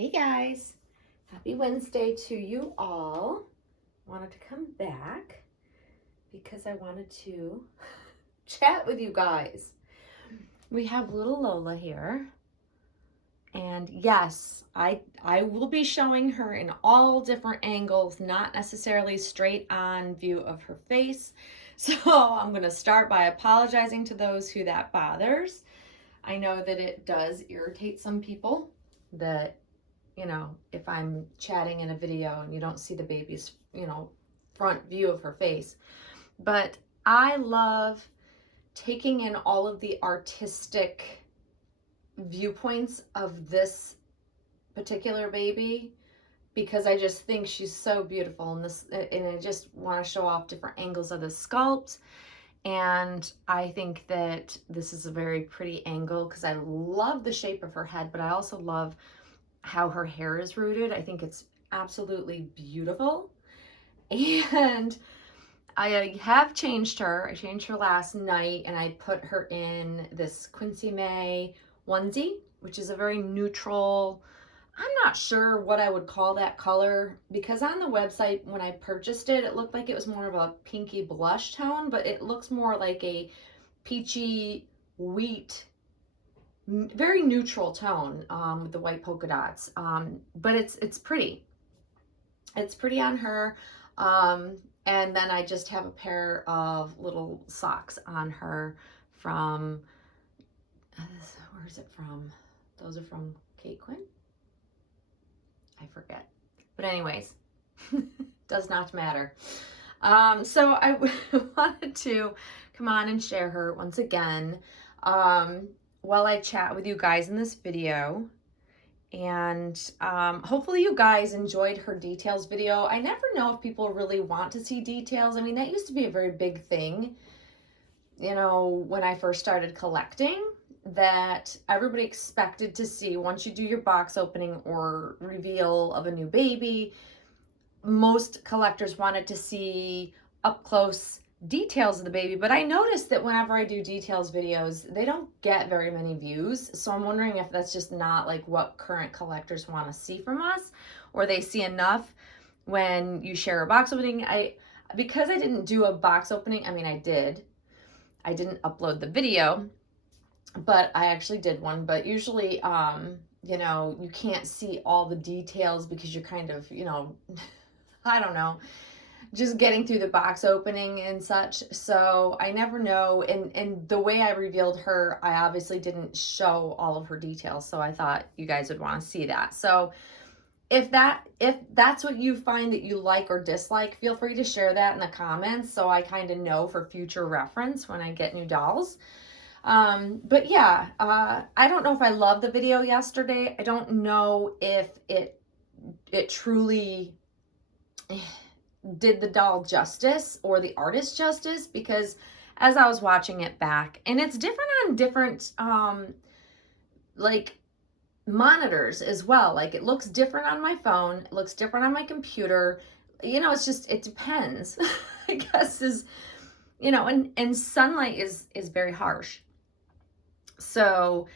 Hey guys, happy Wednesday to you all. Wanted to come back because I wanted to chat with you guys. We have little Lola here. And yes, I will be showing her in all different angles, not necessarily straight on view of her face. So I'm going to start by apologizing to those who that bothers. I know that it does irritate some people that, if I'm chatting in a video and you don't see the baby's, front view of her face. But I love taking in all of the artistic viewpoints of this particular baby because I just think she's so beautiful and I just want to show off different angles of the sculpt. And I think that this is a very pretty angle because I love the shape of her head, but I also love how her hair is rooted. I think it's absolutely beautiful. And I have changed her. I changed her last night and I put her in this Quincy May onesie, which is a very neutral, I'm not sure what I would call that color because on the website when I purchased it, it looked like it was more of a pinky blush tone, but it looks more like a peachy wheat, very neutral tone with the white polka dots. But it's pretty. It's pretty on her. And then I just have a pair of little socks on her from, where is it from? Those are from Kate Quinn? I forget. But anyways, does not matter. So I wanted to come on and share her once again while I chat with you guys in this video. And hopefully you guys enjoyed her details video. I never know if people really want to see details. I mean, that used to be a very big thing, when I first started collecting, that everybody expected to see once you do your box opening or reveal of a new baby. Most collectors wanted to see up close details of the baby, but I noticed that whenever I do details videos, they don't get very many views. So I'm wondering if that's just not like what current collectors want to see from us, or they see enough when you share a box opening. Because I didn't do a box opening, I mean, I didn't upload the video, but I actually did one. But usually, you can't see all the details because you're kind of, I don't know, just getting through the box opening and such. So I never know. And the way I revealed her, I obviously didn't show all of her details. So I thought you guys would want to see that. So if that's what you find that you like or dislike, feel free to share that in the comments so I kind of know for future reference when I get new dolls. But yeah, I don't know if I loved the video yesterday. I don't know if it truly did the doll justice or the artist justice, because as I was watching it back, and it's different on different like monitors as well. Like it looks different on my phone, it looks different on my computer. It's just, it depends. I guess and sunlight is very harsh. So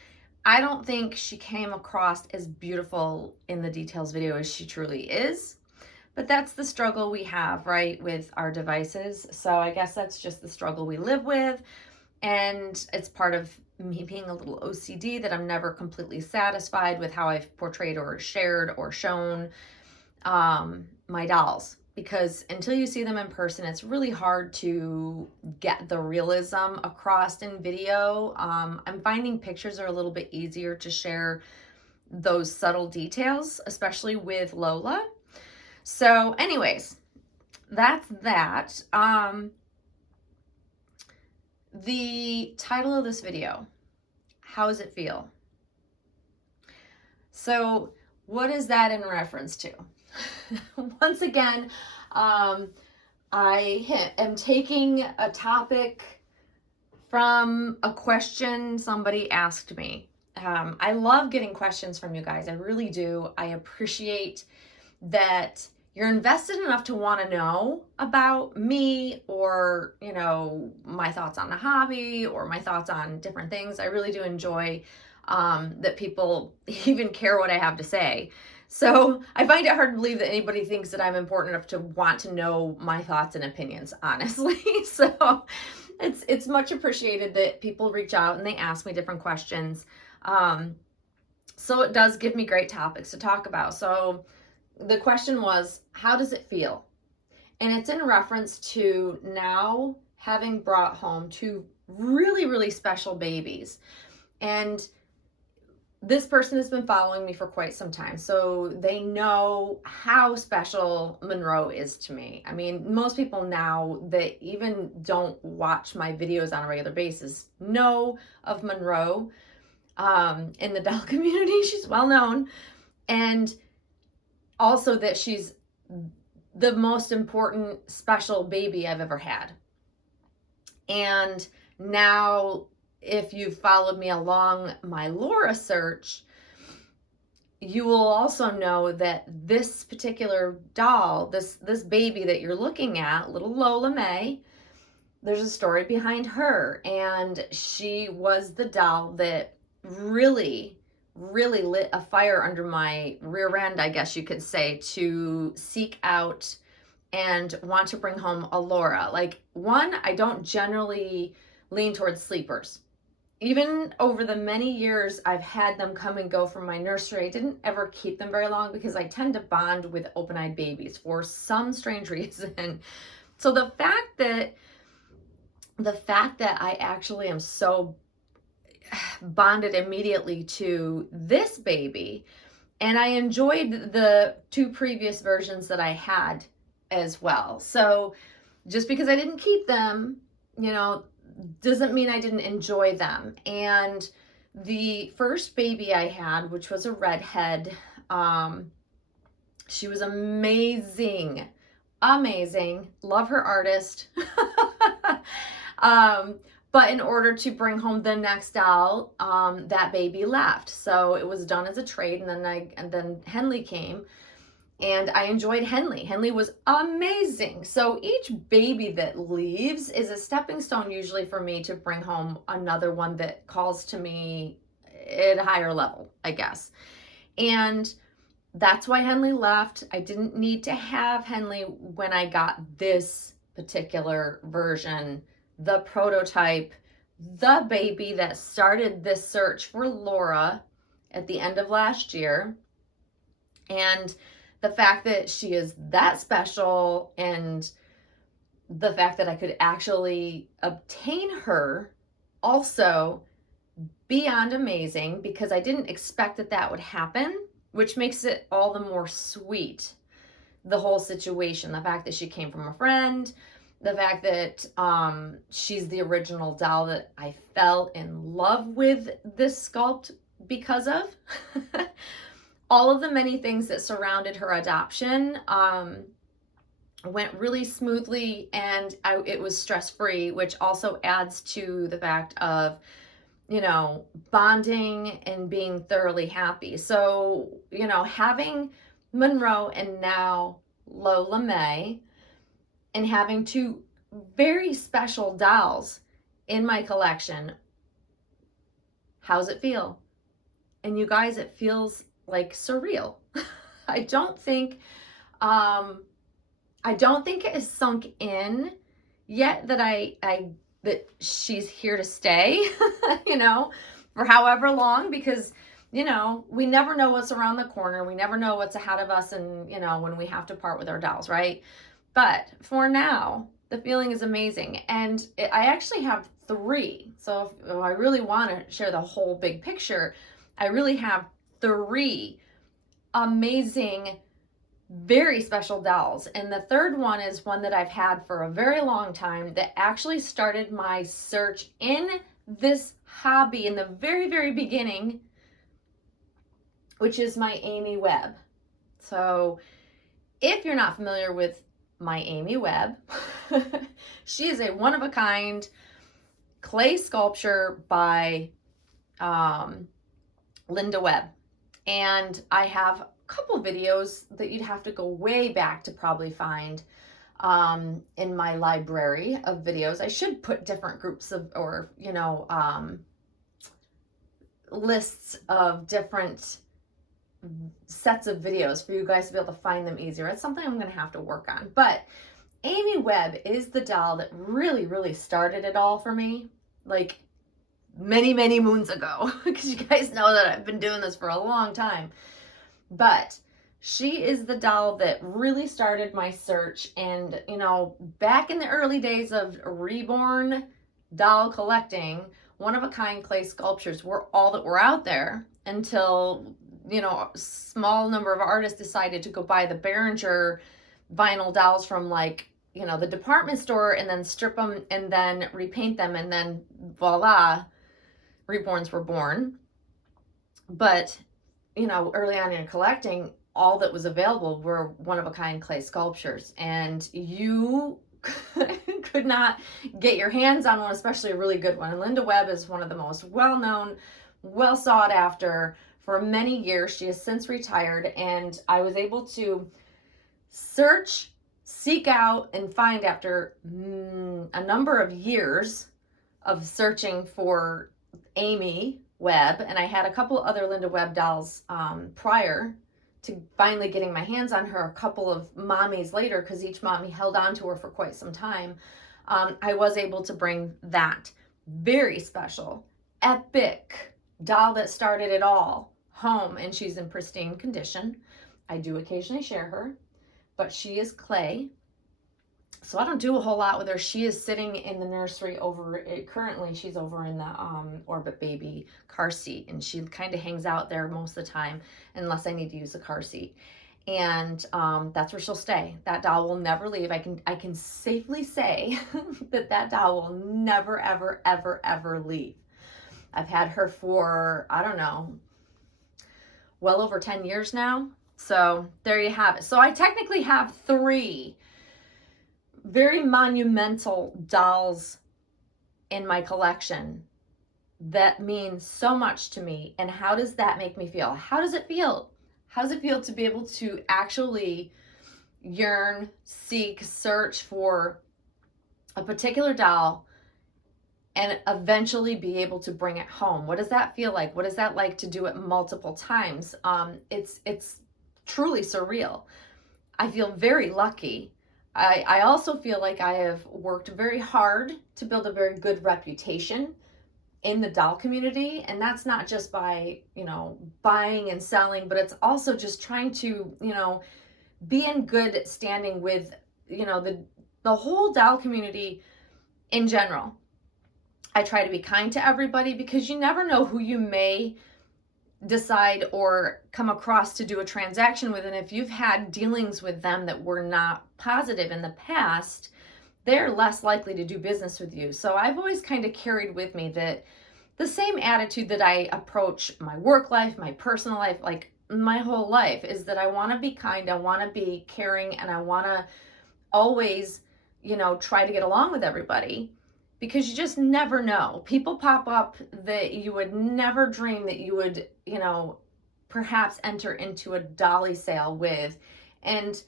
I don't think she came across as beautiful in the details video as she truly is. But that's the struggle we have, right, with our devices. So I guess that's just the struggle we live with. And it's part of me being a little OCD that I'm never completely satisfied with how I've portrayed or shared or shown my dolls. Because until you see them in person, it's really hard to get the realism across in video. I'm finding pictures are a little bit easier to share those subtle details, especially with Lola. So anyways, that's that. The title of this video, how does it feel? So what is that in reference to? Once again, I am taking a topic from a question somebody asked me. I love getting questions from you guys. I really do. I appreciate that you're invested enough to want to know about me or, my thoughts on the hobby or my thoughts on different things. I really do enjoy that people even care what I have to say. So I find it hard to believe that anybody thinks that I'm important enough to want to know my thoughts and opinions, honestly. So it's much appreciated that people reach out and they ask me different questions. So it does give me great topics to talk about. So the question was, how does it feel? And it's in reference to now having brought home two really, really special babies. And this person has been following me for quite some time, so they know how special Monroe is to me. I mean, most people now that even don't watch my videos on a regular basis know of Monroe in the doll community. She's well known, and also that she's the most important special baby I've ever had. And now, if you've followed me along my Laura search, you will also know that this particular doll, this baby that you're looking at, little Lola May, there's a story behind her. And she was the doll that really, really lit a fire under my rear end, I guess you could say, to seek out and want to bring home a Laura. Like, one, I don't generally lean towards sleepers. Even over the many years I've had them come and go from my nursery, I didn't ever keep them very long because I tend to bond with open-eyed babies for some strange reason. So the fact that I actually am so bonded immediately to this baby, and I enjoyed the two previous versions that I had as well. So just because I didn't keep them, doesn't mean I didn't enjoy them. And the first baby I had, which was a redhead, she was amazing. Love her artist. But in order to bring home the next doll, that baby left. So it was done as a trade, and then Henley came. And I enjoyed Henley. Henley was amazing. So each baby that leaves is a stepping stone usually for me to bring home another one that calls to me at a higher level, I guess. And that's why Henley left. I didn't need to have Henley when I got this particular version, the prototype, the baby that started this search for Laura at the end of last year. And the fact that she is that special, and the fact that I could actually obtain her, also beyond amazing, because I didn't expect that would happen, which makes it all the more sweet, the whole situation. The fact that she came from a friend, the fact that she's the original doll that I fell in love with this sculpt because of. All of the many things that surrounded her adoption went really smoothly, and it was stress-free, which also adds to the fact of, bonding and being thoroughly happy. So, having Monroe and now Lola May, and having two very special dolls in my collection, how's it feel? And you guys, it feels like surreal. I don't think it has sunk in yet that that she's here to stay, for however long, because, we never know what's around the corner. We never know what's ahead of us, and, when we have to part with our dolls, right? But for now, the feeling is amazing. And I actually have three. So if I really want to share the whole big picture, I really have three amazing, very special dolls. And the third one is one that I've had for a very long time that actually started my search in this hobby in the very, very beginning, which is my Amy Webb. So if you're not familiar with my Amy Webb, she is a one-of-a-kind clay sculpture by Linda Webb. And I have a couple videos that you'd have to go way back to probably find in my library of videos. I should put different groups of, or, lists of different sets of videos for you guys to be able to find them easier. It's something I'm going to have to work on. But Amy Webb is the doll that really, really started it all for me, like many, many moons ago, because you guys know that I've been doing this for a long time. But she is the doll that really started my search. And, you know, back in the early days of reborn doll collecting, one-of-a-kind clay sculptures were all that were out there until, you know, a small number of artists decided to go buy the Behringer vinyl dolls from, like, you know, the department store and then strip them and then repaint them, and then voila, reborns were born. But, you know, early on in collecting, all that was available were one-of-a-kind clay sculptures, and you could not get your hands on one, especially a really good one. And Linda Webb is one of the most well-known, well sought after for many years. She has since retired, and I was able to search, seek out, and find, after a number of years of searching for Amy Webb, and I had a couple other Linda Webb dolls prior to finally getting my hands on her a couple of mommies later, because each mommy held on to her for quite some time. I was able to bring that very special, epic doll that started it all home, and she's in pristine condition. I do occasionally share her, but she is clay, so I don't do a whole lot with her. She is sitting in the nursery currently she's over in the Orbit Baby car seat, and she kind of hangs out there most of the time unless I need to use the car seat. And that's where she'll stay. That doll will never leave. I can safely say that doll will never, ever, ever, ever leave. I've had her for, I don't know, well over 10 years now. So there you have it. So I technically have 3 very monumental dolls in my collection that mean so much to me. And how does that make me feel? How does it feel? How does it feel to be able to actually yearn, seek, search for a particular doll and eventually be able to bring it home? What does that feel like? What is that like to do it multiple times? It's truly surreal. I feel very lucky. I also feel like I have worked very hard to build a very good reputation in the doll community. And that's not just by, you know, buying and selling, but it's also just trying to, you know, be in good standing with, you know, the whole doll community in general. I try to be kind to everybody, because you never know who you may decide or come across to do a transaction with. And if you've had dealings with them that were not positive in the past, they're less likely to do business with you. So I've always kind of carried with me that the same attitude that I approach my work life, my personal life, like my whole life, is that I want to be kind, I want to be caring, and I want to always, you know, try to get along with everybody. Because you just never know. People pop up that you would never dream that you would, you know, perhaps enter into a dolly sale with. And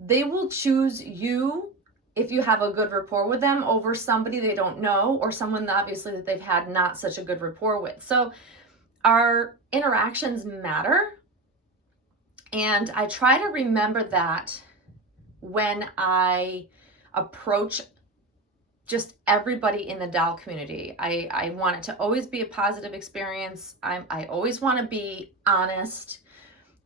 they will choose you, if you have a good rapport with them, over somebody they don't know, or someone obviously that they've had not such a good rapport with. So our interactions matter. And I try to remember that when I approach just everybody in the doll community. I want it to always be a positive experience. I always want to be honest,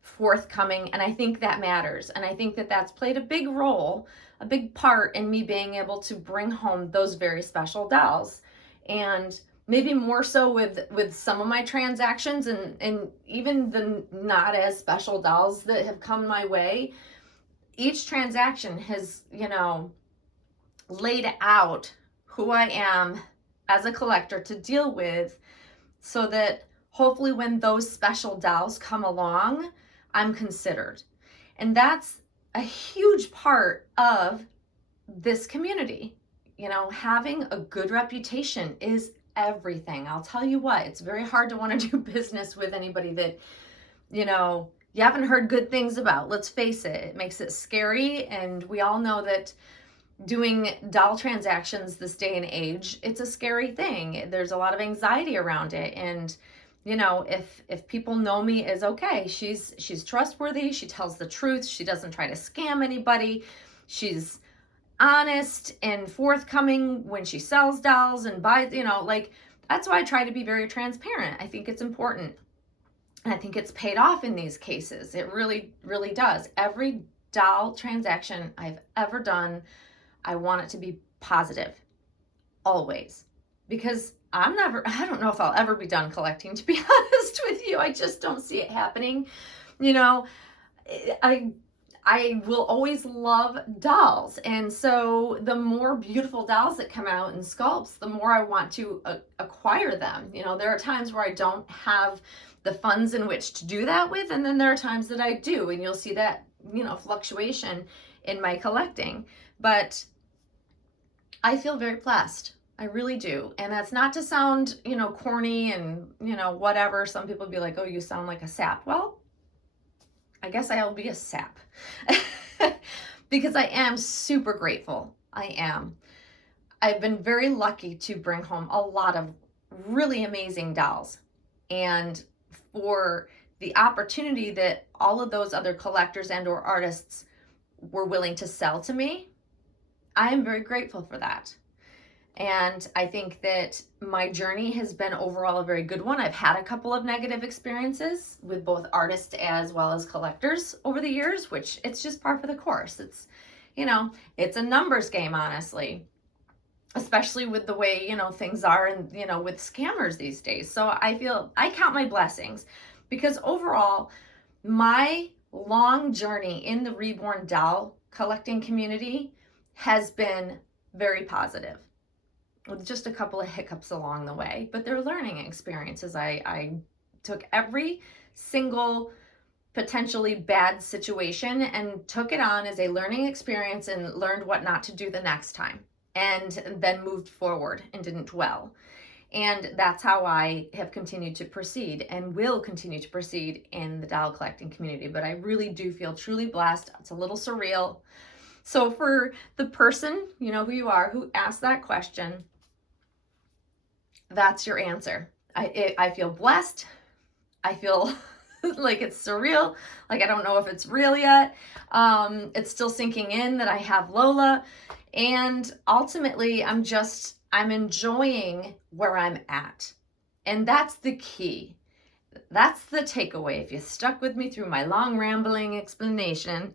forthcoming, and I think that matters. And I think that that's played a big role, a big part in me being able to bring home those very special dolls. And maybe more so with some of my transactions, and even the not as special dolls that have come my way. Each transaction has, you know, laid out who I am as a collector to deal with, so that hopefully when those special dolls come along, I'm considered. And that's a huge part of this community. You know, having a good reputation is everything. I'll tell you what, it's very hard to want to do business with anybody that, you know, you haven't heard good things about. Let's face it, it makes it scary. And we all know that doing doll transactions this day and age, it's a scary thing. There's a lot of anxiety around it. And you know, if people know me as okay, she's trustworthy, she tells the truth, she doesn't try to scam anybody, she's honest and forthcoming when she sells dolls and buys, you know, like that's why I try to be very transparent. I think it's important. And I think it's paid off in these cases. It really, really does. Every doll transaction I've ever done, I want it to be positive, always. Because I don't know if I'll ever be done collecting, to be honest with you. I just don't see it happening. You know, I will always love dolls. And so the more beautiful dolls that come out in sculpts, the more I want to acquire them. You know, there are times where I don't have the funds in which to do that with, and then there are times that I do, and you'll see that, you know, fluctuation in my collecting. But I feel very blessed. I really do. And that's not to sound, you know, corny and, you know, whatever. Some people be like, oh, you sound like a sap. Well, I guess I'll be a sap because I am super grateful. I am. I've been very lucky to bring home a lot of really amazing dolls. And for the opportunity that all of those other collectors and or artists were willing to sell to me, I am very grateful for that. And I think that my journey has been overall a very good one. I've had a couple of negative experiences with both artists as well as collectors over the years, which it's just par for the course. It's, you know, it's a numbers game, honestly, especially with the way, you know, things are and, you know, with scammers these days. So I count my blessings because overall, my long journey in the reborn doll collecting community has been very positive, with just a couple of hiccups along the way, but they're learning experiences. I took every single potentially bad situation and took it on as a learning experience and learned what not to do the next time, and then moved forward and didn't dwell. And that's how I have continued to proceed and will continue to proceed in the doll collecting community. But I really do feel truly blessed. It's a little surreal. So for the person, you know who you are, who asked that question, that's your answer. I feel blessed. I feel like it's surreal. Like I don't know if it's real yet. It's still sinking in that I have Lola. And ultimately, I'm enjoying where I'm at. And that's the key. That's the takeaway. If you stuck with me through my long rambling explanation,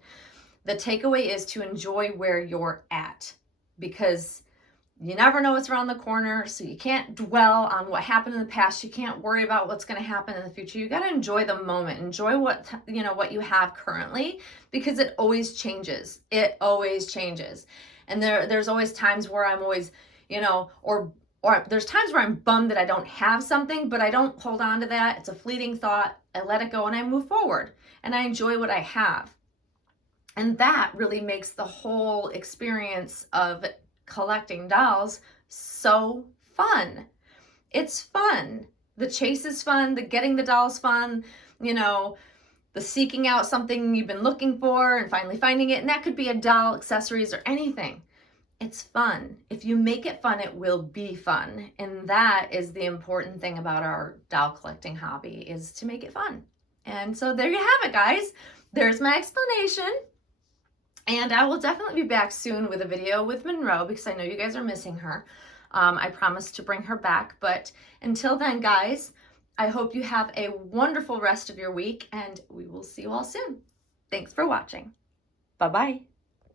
the takeaway is to enjoy where you're at, because you never know what's around the corner, so you can't dwell on what happened in the past. You can't worry about what's going to happen in the future. You got to enjoy the moment. Enjoy what you have currently, because it always changes. It always changes. And there's always times where I'm always, you know, or there's times where I'm bummed that I don't have something, but I don't hold on to that. It's a fleeting thought. I let it go and I move forward and I enjoy what I have. And that really makes the whole experience of collecting dolls so fun. It's fun. The chase is fun. The getting the dolls fun. You know, the seeking out something you've been looking for and finally finding it. And that could be a doll, accessories, or anything. It's fun. If you make it fun, it will be fun. And that is the important thing about our doll collecting hobby, is to make it fun. And so there you have it, guys. There's my explanation. And I will definitely be back soon with a video with Monroe, because I know you guys are missing her. I promise to bring her back. But until then, guys, I hope you have a wonderful rest of your week, and we will see you all soon. Thanks for watching. Bye-bye.